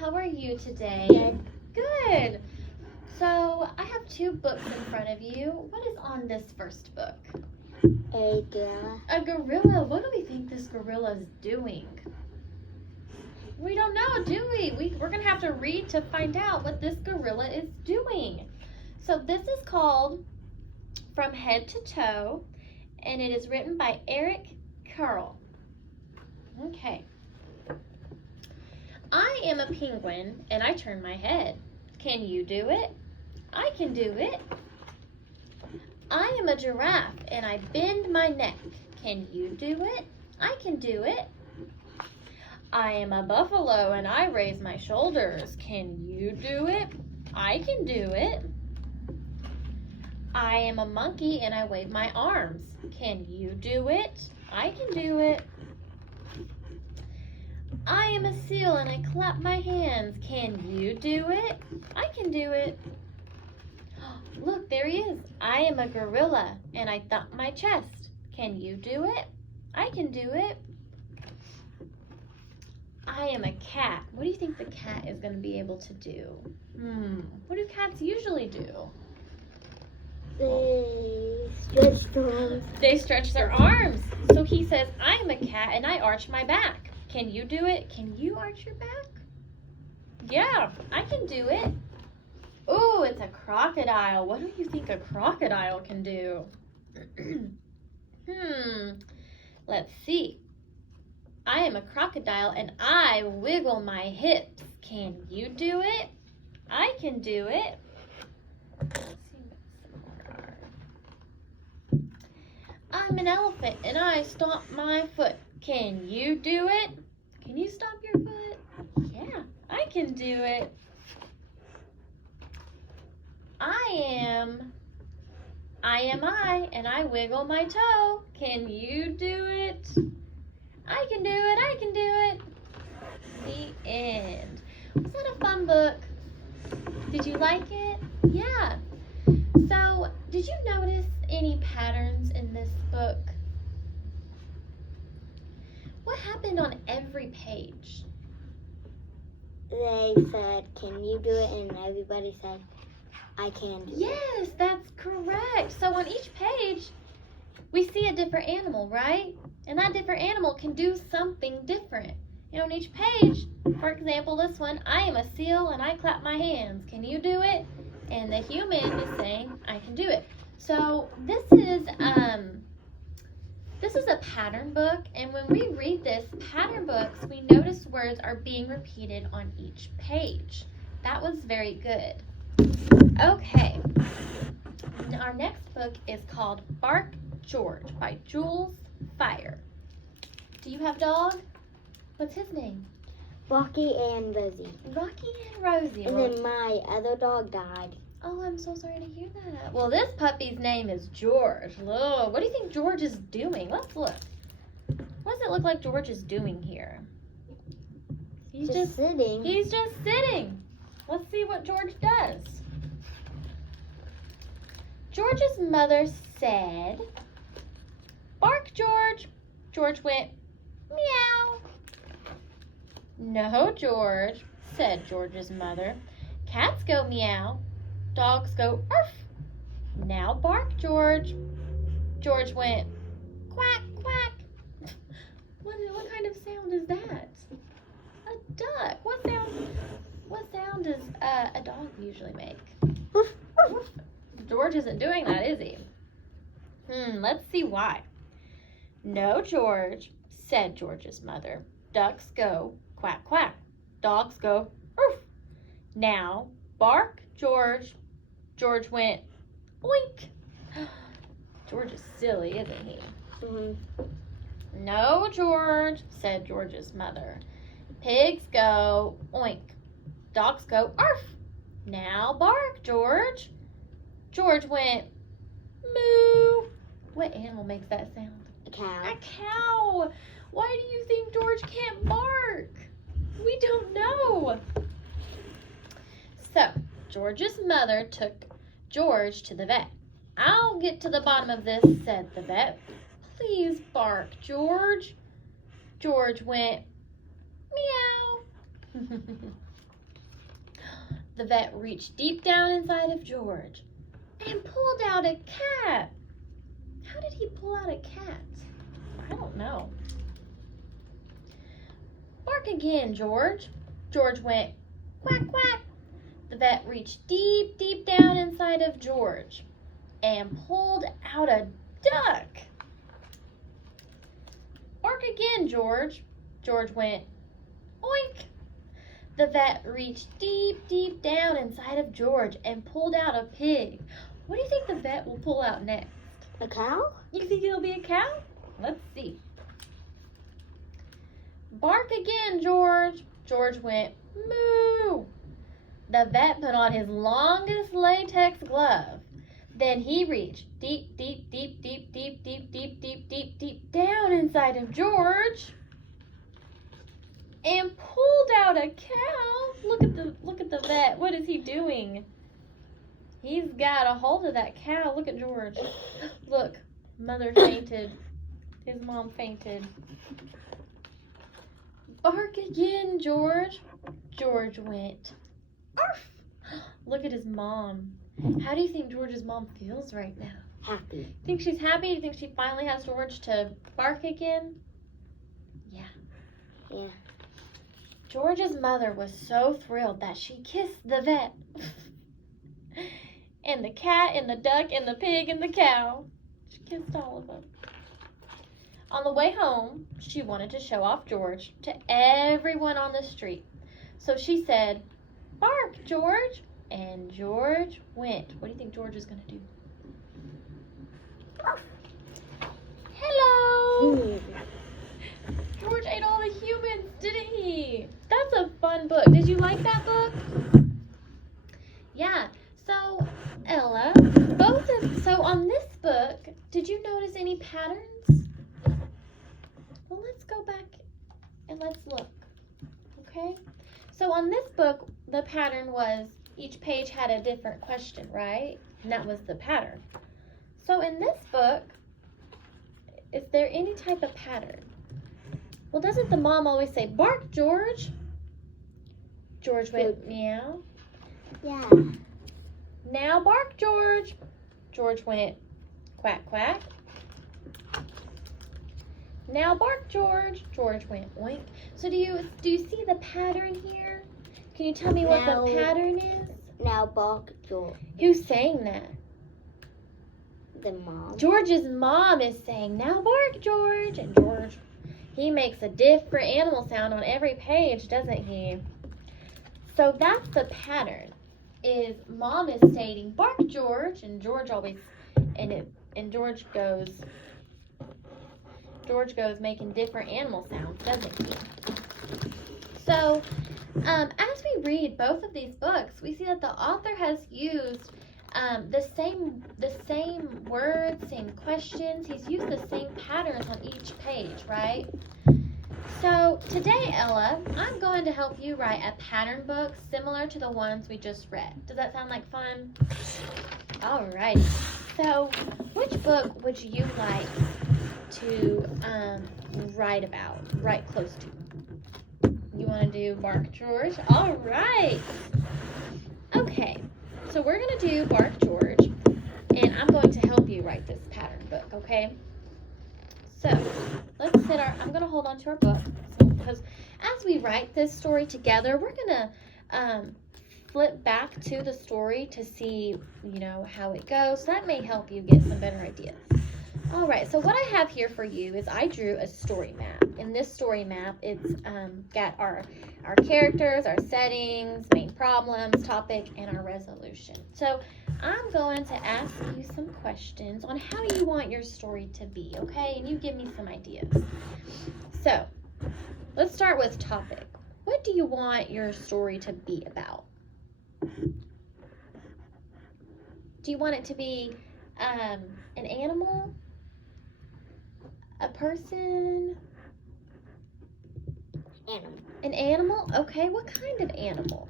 How are you today? Good. Good. So, I have two books in front of you. What is on this first book? A gorilla. A gorilla. What do we think this gorilla is doing? We don't know, do we? We're going to have to read to find out what this gorilla is doing. So, this is called From Head to Toe, and it is written by Eric Carle. Okay. I am a penguin and I turn my head. Can you do it? I can do it. I am a giraffe and I bend my neck. Can you do it? I can do it. I am a buffalo and I raise my shoulders. Can you do it? I can do it. I am a monkey and I wave my arms. Can you do it? I can do it. I am a seal and I clap my hands. Can you do it? I can do it. Look, there he is. I am a gorilla and I thump my chest. Can you do it? I can do it. I am a cat. What do you think the cat is going to be able to do? What do cats usually do? They stretch their arms. They stretch their arms. So he says, I am a cat and I arch my back. Can you do it? Can you arch your back? Yeah, I can do it. Ooh, it's a crocodile. What do you think a crocodile can do? Let's see. I am a crocodile and I wiggle my hips. Can you do it? I can do it. Let's see what some more are. I'm an elephant and I stomp my foot. Can you do it? Can you stomp your foot? Yeah, I can do it. I and I wiggle my toe. Can you do it? I can do it, I can do it. The end. Was that a fun book? Did you like it? Yeah. So, did you notice any patterns in this book? What happened on every page? They said, can you do it? And everybody said, I can do it. Yes, that's correct. So on each page, we see a different animal, right? And that different animal can do something different. And on each page, for example, this one, I am a seal and I clap my hands. Can you do it? And the human is saying, I can do it. So this is a pattern book, and when we read this pattern books, we notice words are being repeated on each page. That was very good. Okay, our next book is called Bark George by Jules Fire. Do you have a dog? What's his name? Rocky and Rosie. Rocky and Rosie. And then my other dog died. Oh, I'm so sorry to hear that. Well, this puppy's name is George. Look, what do you think George is doing? Let's look. What does it look like George is doing here? He's just sitting. He's just sitting. Let's see what George does. George's mother said, bark, George. George went, meow. No, George, said George's mother. Cats go meow. Dogs go arf. Now bark, George. George went quack, quack. What kind of sound is that? A duck. What sound does a dog usually make? George isn't doing that, is he? Let's see why. No, George, said George's mother. Ducks go quack, quack. Dogs go arf. Now bark, George. George went oink. George is silly, isn't he? No, George, said George's mother. Pigs go oink. Dogs go arf. Now bark, George. George went moo. What animal makes that sound? A cow. A cow. Why do you think George can't bark? We don't know. So, George's mother took George to the vet. I'll get to the bottom of this, said the vet. Please bark, George. George went, meow. The vet reached deep down inside of George and pulled out a cat. How did he pull out a cat? I don't know. Bark again, George. George went quack, quack. The vet reached deep, deep down inside of George and pulled out a duck. Bark again, George. George went oink. The vet reached deep, deep down inside of George and pulled out a pig. What do you think the vet will pull out next? A cow? You think it'll be a cow? Let's see. Bark again, George. George went moo. The vet put on his longest latex glove. Then he reached deep, deep, deep, deep, deep, deep, deep, deep, deep, deep down inside of George and pulled out a cow. Look at the vet. What is he doing? He's got a hold of that cow. Look at George. Look, mother fainted. His mom fainted. Bark again, George. George went arf. Look at his mom. How do you think George's mom feels right now? Happy. Think she's happy? Do you think she finally has George to bark again? Yeah. Yeah. George's mother was so thrilled that she kissed the vet. And the cat, and the duck, and the pig, and the cow. She kissed all of them. On the way home, she wanted to show off George to everyone on the street. So she said, "Bark, George." And George went. What do you think George is going to do? Hello! George ate all the humans, didn't he? That's a fun book. Did you like that book? Yeah. So, Ella, so on this book, did you notice any patterns? Well, let's go back and let's look. Okay? So on this book, the pattern was each page had a different question, right? And that was the pattern. So in this book, is there any type of pattern? Well, doesn't the mom always say, "Bark, George"? George went, meow. Yeah. Now bark, George. George went, quack, quack. Now bark, George. George went, oink. So do you see the pattern here? Can you tell me what the pattern is? Now bark, George. Who's saying that? The mom. George's mom is saying, "Now bark, George." And George, he makes a different animal sound on every page, doesn't he? So that's the pattern. Is mom is stating, "Bark, George," and George always, and George goes making different animal sounds, doesn't he? So, as we read both of these books, we see that the author has used the same words, same questions. He's used the same patterns on each page, right? So today, Ella, I'm going to help you write a pattern book similar to the ones we just read. Does that sound like fun? Alrighty. So, which book would you like to write close to? You want to do Bark, George? All right. Okay. So we're going to do Bark, George, and I'm going to help you write this pattern book, okay? So, I'm going to hold on to our book, because as we write this story together, we're going to flip back to the story to see, how it goes. So that may help you get some better ideas. All right, so what I have here for you is I drew a story map. In this story map, it's got our characters, our settings, main problems, topic, and our resolution. So I'm going to ask you some questions on how you want your story to be, okay? And you give me some ideas. So let's start with topic. What do you want your story to be about? Do you want it to be an animal? A person? Animal. An animal? Okay, what kind of animal?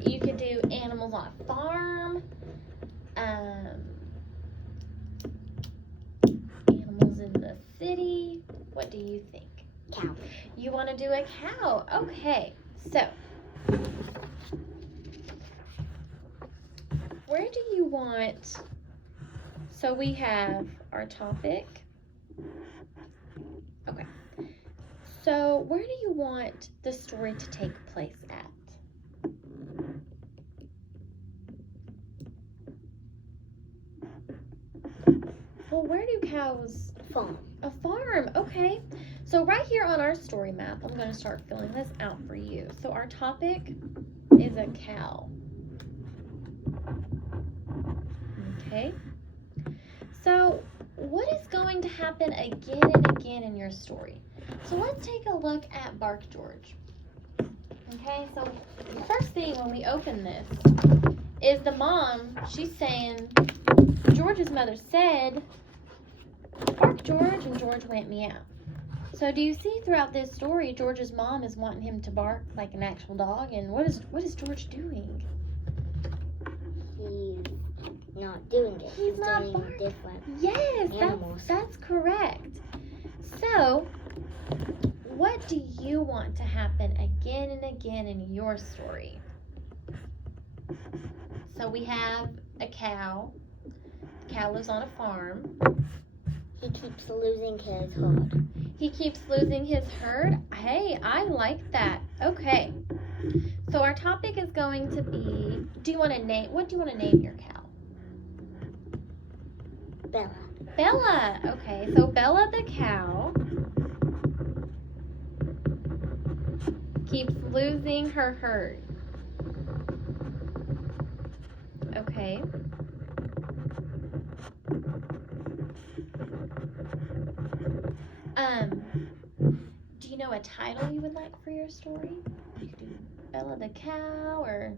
You could do animals on a farm, animals in the city. What do you think? Cow. You want to do a cow. Okay. So, where do you want... So we have our topic. Okay. So where do you want the story to take place at? Well, where do cows... Farm. A farm. Okay. So right here on our story map, I'm going to start filling this out for you. So our topic is a cow. Okay. So what is going to happen again and again in your story? So let's take a look at Bark George. Okay, so the first thing when we open this is the mom, she's saying, George's mother said, Bark George, and George went meow. So do you see throughout this story, George's mom is wanting him to bark like an actual dog, and what is George doing? He's not doing it. He's not doing barking. different Yes, animals. that's correct. So, what do you want to happen again and again in your story? So we have a cow. The cow lives on a farm. He keeps losing his herd. He keeps losing his herd. Hey, I like that. Okay. So our topic is going to be, what do you want to name your cow? Bella. Bella. Okay, so Bella the cow keeps losing her herd. Okay. Do you know a title you would like for your story? You could do Bella the cow, or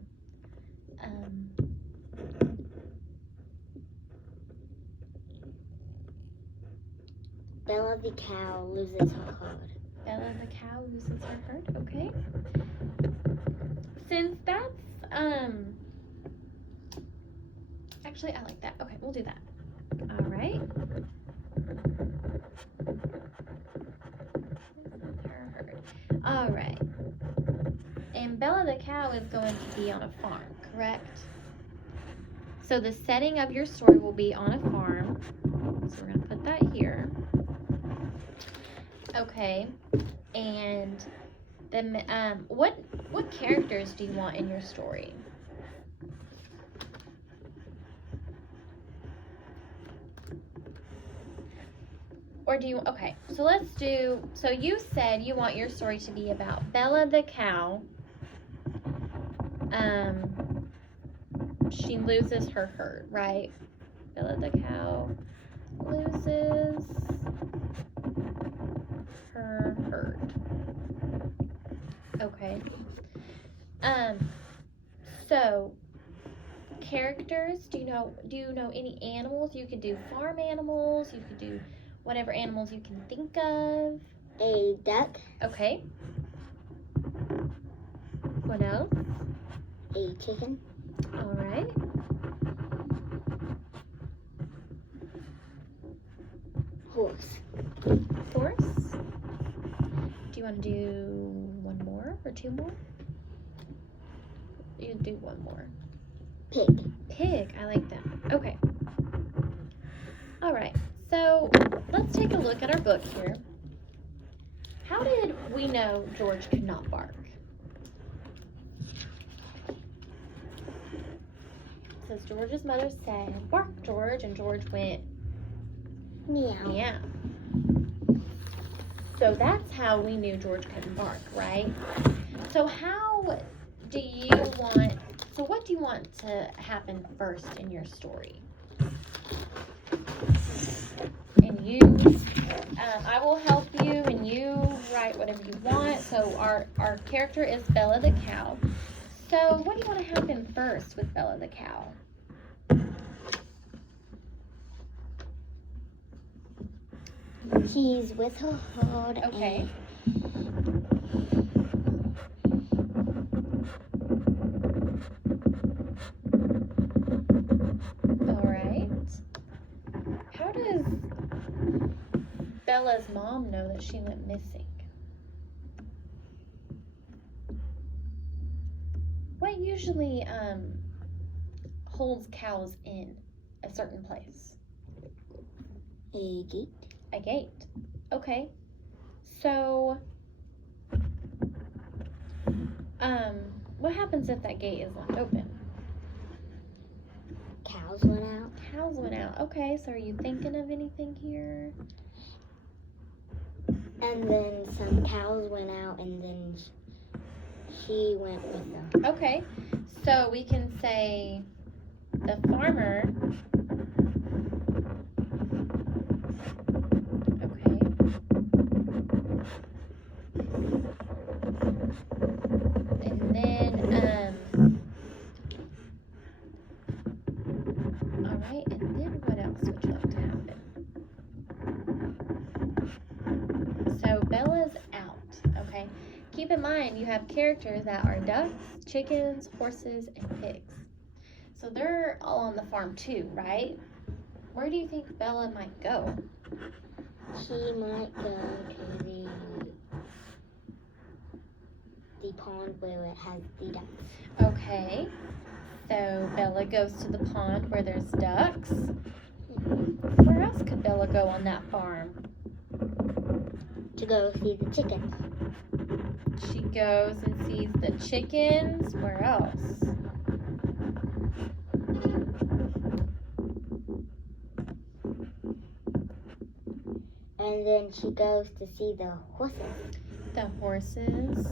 Bella the cow loses her herd. Bella the cow loses her herd. Okay. Since that's actually, I like that. Okay, we'll do that. All right. Her herd. All right. And Bella the cow is going to be on a farm, correct? So the setting of your story will be on a farm. So we're going to put that here. Okay. And then what characters do you want in your story? Or do you, okay, so let's do, so you said you want your story to be about Bella the cow. She loses her herd, right? Bella the cow loses her herd. Okay. So characters, do you know any animals? You could do farm animals, you could do whatever animals you can think of. A duck. Okay. What else? A chicken. All right. Horse. Horse. Do you want to do one more or two more? You do one more. Pig. Pig. I like that. Okay. All right. So let's take a look at our book here. How did we know George could not bark? It says George's mother said, "Bark, George," and George went Meow. meow. So that's how we knew George couldn't bark, right? So what do you want to happen first in your story? And I will help you, and you write whatever you want. So our character is Bella the cow. So what do you want to happen first with Bella the cow? She's with her herd. Okay. All right. How does Bella's mom know that she went missing? What usually holds cows in a certain place? A gate. A gate. Okay. So, what happens if that gate is left open? Cows went out. Cows went out. Okay, so are you thinking of anything here? And then some cows went out, and then she went with them. Okay, so we can say the farmer. Okay. And then, all right, and then what else would you like to happen? So Bella's out, okay? Keep in mind, you have characters that are ducks, chickens, horses, and pigs. So they're all on the farm too, right? Where do you think Bella might go? She might go to the pond where it has the ducks. Okay, so Bella goes to the pond where there's ducks. Where else could Bella go on that farm? To go see the chickens. She goes and sees the chickens. Where else? And then she goes to see the horses. The horses.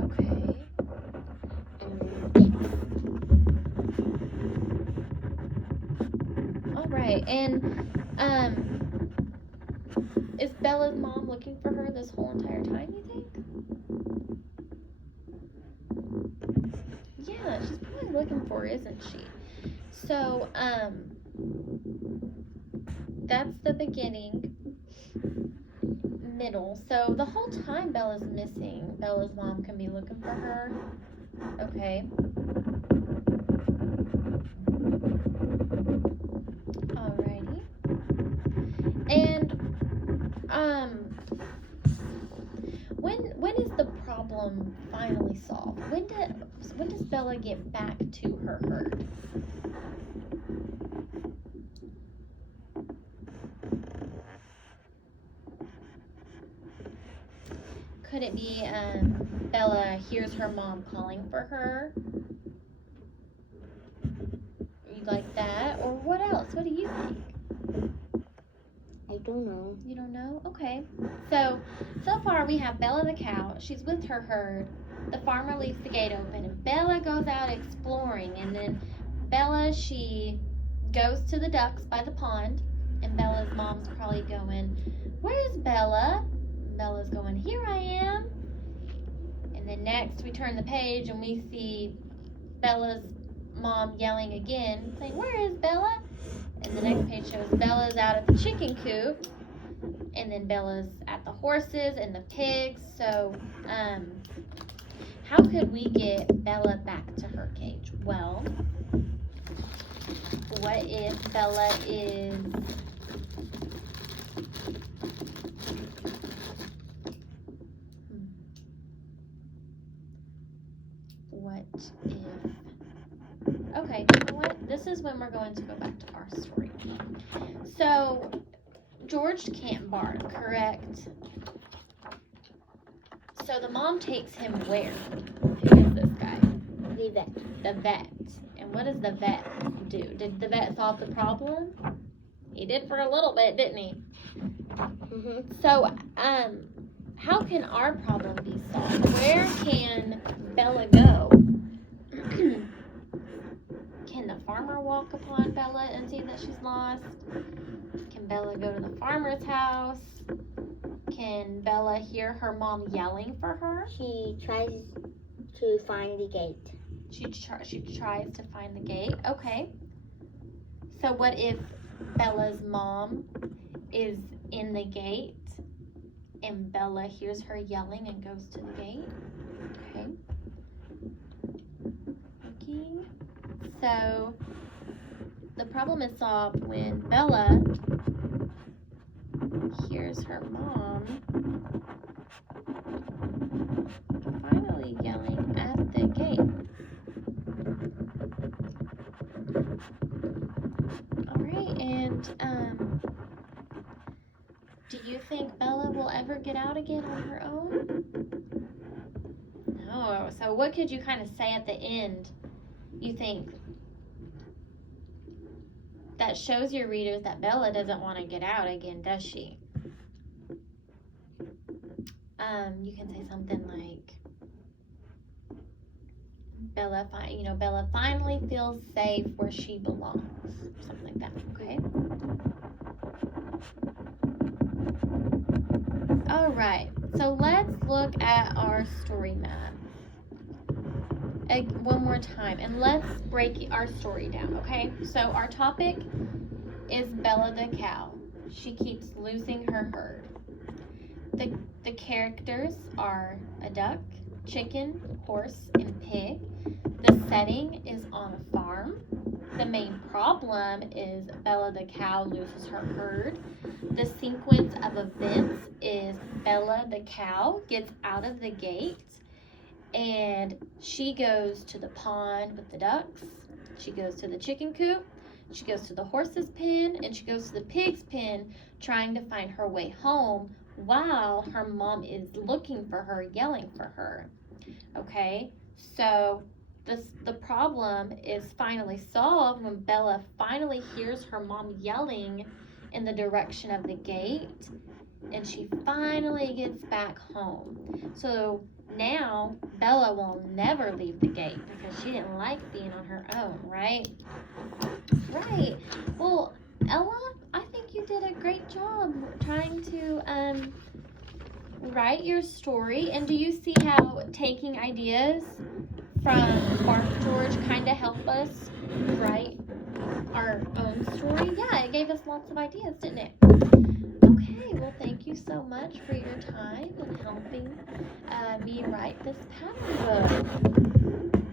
Okay. And then the pigs. All right, and is Bella's mom looking for her this whole entire time, you think? Yeah, she's probably looking for her, isn't she? So, that's the beginning, middle. So the whole time Bella's missing, Bella's mom can be looking for her. Okay. Alrighty. And when is the problem finally solved? When does Bella get back to her herd? Could it be Bella hears her mom calling for her? You like that? Or what else? What do you think? I don't know. You don't know? Okay. So far we have Bella the cow. She's with her herd. The farmer leaves the gate open and Bella goes out exploring. And then Bella, she goes to the ducks by the pond. And Bella's mom's probably going, "Where's Bella?" And Bella's going, "Here I am." And then next we turn the page and we see Bella's mom yelling again, saying, "Where is Bella?" And the next page shows Bella's out at the chicken coop, and then Bella's at the horses and the pigs. So, how could we get Bella back to her cage? Well, what if Bella is what if okay, you know what? This is when we're going to go back to our story. So, George can't bark, correct? So the mom takes him where? Who is this guy? The vet. The vet. And what does the vet do? Did the vet solve the problem? He did for a little bit, didn't he? Mm-hmm. So, how can our problem be solved? Where can Bella go? Can the farmer walk upon Bella and see that she's lost? Can Bella go to the farmer's house? Can Bella hear her mom yelling for her? She tries to find the gate. She tries to find the gate. Okay. So what if Bella's mom is in the gate and Bella hears her yelling and goes to the gate? Okay. Looking. So the problem is solved when Bella hears her mom finally yelling at the gate. you think Bella will ever get out again on her own? No. So what could you kind of say at the end, you think, that shows your readers that Bella doesn't want to get out again, does she? You can say something like, Bella finally feels safe where she belongs. Something like that, okay? All right, so let's look at our story map one more time, and let's break our story down, okay? So our topic is Bella the cow. She keeps losing her herd. The characters are a duck, chicken, horse, and pig. The setting is on a farm. The main problem is Bella the cow loses her herd. The sequence of events is Bella the cow gets out of the gate and she goes to the pond with the ducks. She goes to the chicken coop. She goes to the horse's pen, and she goes to the pig's pen, trying to find her way home while her mom is looking for her, yelling for her. Okay, so the problem is finally solved when Bella finally hears her mom yelling in the direction of the gate, and she finally gets back home. So now Bella will never leave the gate because she didn't like being on her own, right? Right. Well, Ella, I think you did a great job trying to write your story. And do you see how taking ideas from Bark George kind of help us write our own story? Yeah, it gave us lots of ideas, didn't it? Okay, well, thank you so much for your time and helping me write this pattern book.